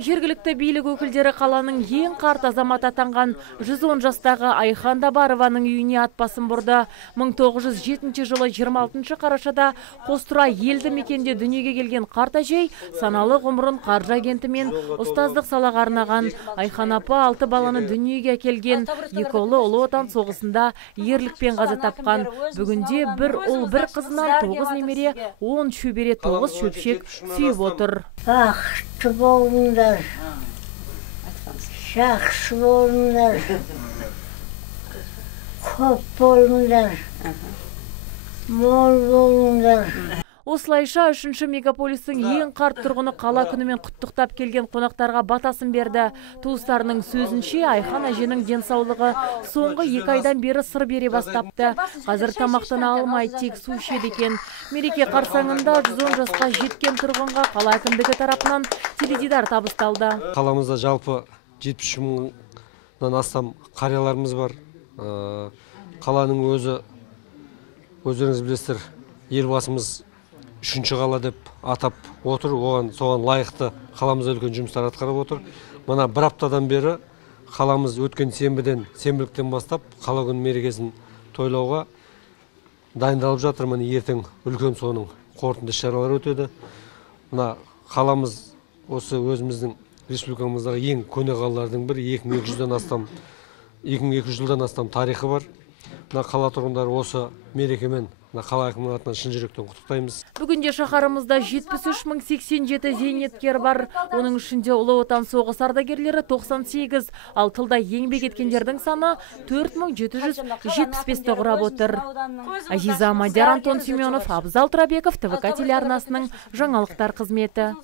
Жергілікті билік өкілдері қаланың ең қарт азамат атанған 110 жастағы Айхан Дабарованың үйіне ат басын бұрды. 1907 жылы 26 қарашада Қостұра елді мекенде дүниеге келген қарт әжей саналы ғұмырын қаржы агентімен ұстаздық салаға арнаған. Айхан апа 6 баланы дүниеге әкелген. Екі ұлы Ұлы Отан соғысында ерлікпен қаза тапқан. Бүгінде бір ұл бір қызынан 9 немере, 10 шөбере, 9 шөпшек сүйіп отыр. Бақытты болыңдар, жақсы болыңдар, көп болыңдар, мол болыңдар. Осылайша 3-ші мегаполистің ең қарт тұрғыны қала күнімен құттықтап келген қонақтарға батасын берді. Туыстарының сөзінше, Айхан әженің денсаулығы соңғы 2 айдан бері сыр бере бастапты. Қазір тамақтана алмай, тек су ішеді екен. Мереке қарсаңында 110 жасқа жеткен тұрғынға қала әкімдігі тарапынан теледидар табысталды. Қаламызда жалпы 70 мыңнан астам қарияларымыз бар. Қаланың өздеріңіз білесіздер, елбасымыз 3-ші қала деп атап отыр, соған лайықты қаламызда үлкен жұмыстар атқарып отыр. Мына бір аптадан бері қаламыз өткен сенбіліктен бастап қала күні мерекесін тойлауға дайындалып жатыр. Міне ертең үлкен соның қорытынды шаралар өтеді. Мына қаламыз осы өзіміздің республикамыздағы ең көне қалалардың бірі, 2200 жылдан астам тарихы бар. Мына қала тұрғындары осы мерекемен қала әкімінің атынан шын жүректен құттықтаймыз. Бүгінде шаһарымызда 73.087 зейнеткер бар. Оның ішінде Ұлы Отан соғыс ардагерлері 98, ал тылда еңбек еткендердің саны 4775-ті құрап отыр. Азиза Мадияр, Антон Семенов, Абзал Тұрабеков, ТВК телеарнасының жаңалықтар қызметі.